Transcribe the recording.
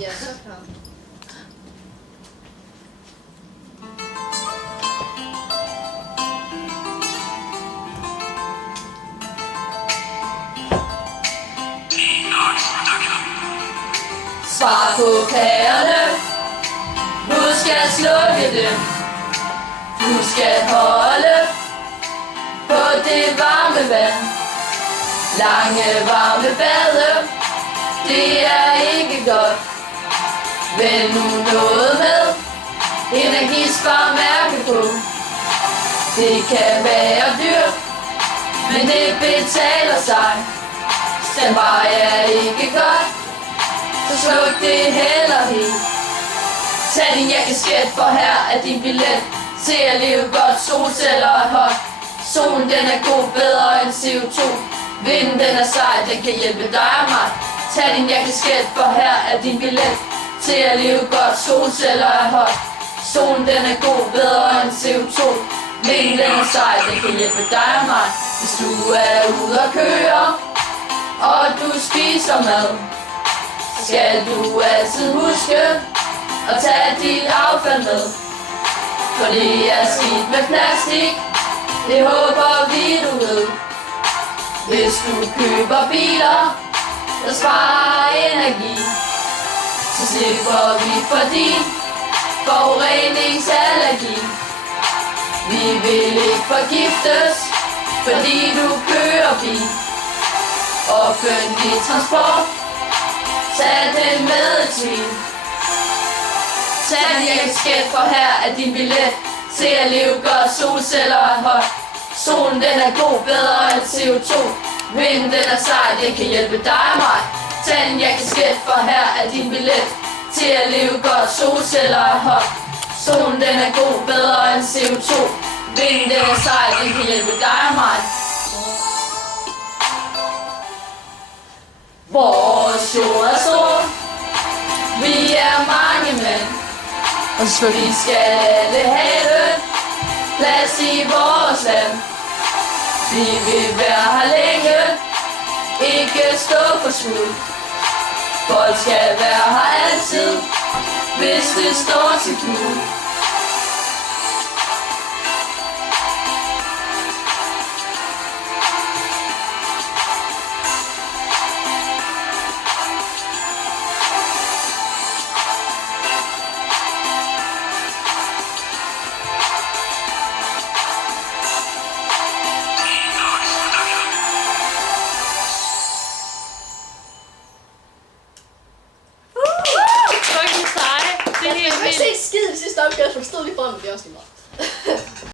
Ja, så klar. Svar på kagerne. Husk at slukke dem. Husk at holde på det varme vand. Lange varme bade, det er ikke godt. Vend nu noget med energisparmærke på. Det kan være dyrt, men det betaler sig. Standby er ikke godt, så sluk det heller helt. Tag din jakkeskat, for her er din billet til at leve godt. Solceller er hot, solen den er god, bedre end CO2. Vinden den er sej, den kan hjælpe dig og mig. Tag din jakkeskat, for her er din billet til at leve godt. Solceller er hot, solen den er god, bedre end CO2. Vinden den er sej, den kan hjælpe dig og mig. Hvis du er ude at køre, og du spiser mad, skal du altid huske at tage dit affald med. For det er skidt med plastik, det håber vi du ved. Hvis du køber biler, der sparer energi, så slipper vi for din forureningsallergi. Vi vil ikke forgiftes, fordi du kører bil. Offentlig transport, tag det med et smil. Tag en jakkeskat, for her er din billet til at leve godt. Solceller er hot, solen den er god, bedre end CO2. Vinden den er sej, den kan hjælpe dig og mig. Tag en jakkeskat, for her er din billet til at leve godt. Solceller er hot, solen den er god, bedre end CO2. Vinden den er sej, den kan hjælpe dig og mig. Vores jord er stor, vi er mange mænd, og så vi skal alle have plads i vores land. Vi vil være her længe, ikke stå for skud. Folk skal være her altid, hvis det står til Gud. Jeg kunne ikke se skid i sidste opgave, så jeg stod lige foran mig, det er også lige meget.